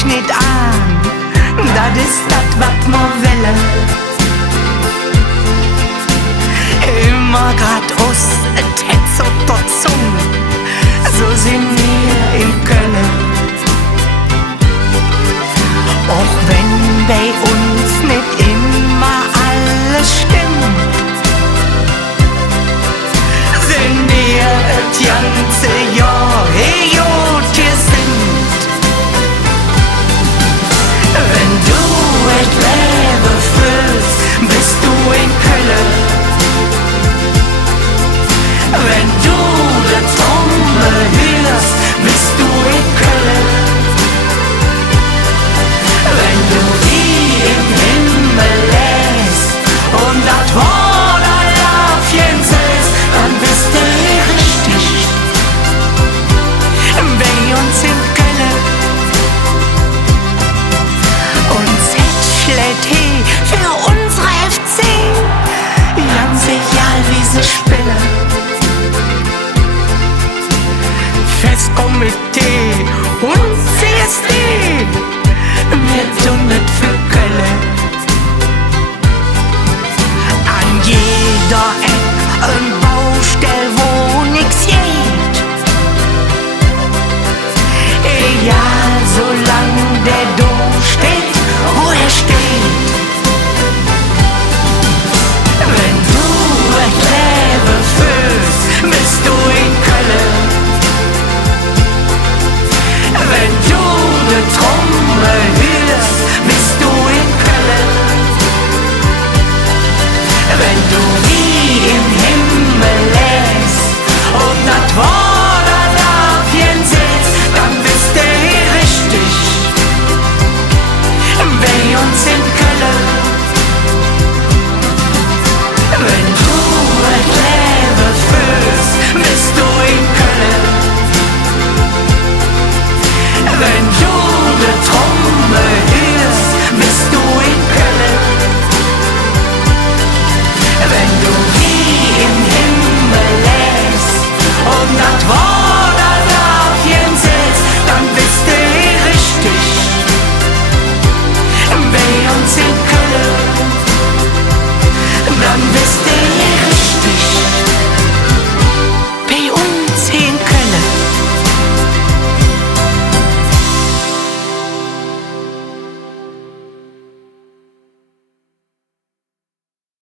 ich nicht an, das ist das, was man will. Immer grad aus, et hätt so tot Zung, so sind wir in Köln. Auch wenn bei uns nicht immer alles stimmt, sind wir das ganze Jahr gut gesinnt. Wenn du et Leben fühlst, bist du in Köln. Wenn du de Trommel hörst, bist du in Köln. Wenn du die im Himmel lässt und das Wort Allahchen säst, dann bist du richtig bei uns in Köln. Und Z schlägt he für unsere FC, ganz egal wie sie spielen. Festkomitee und CSD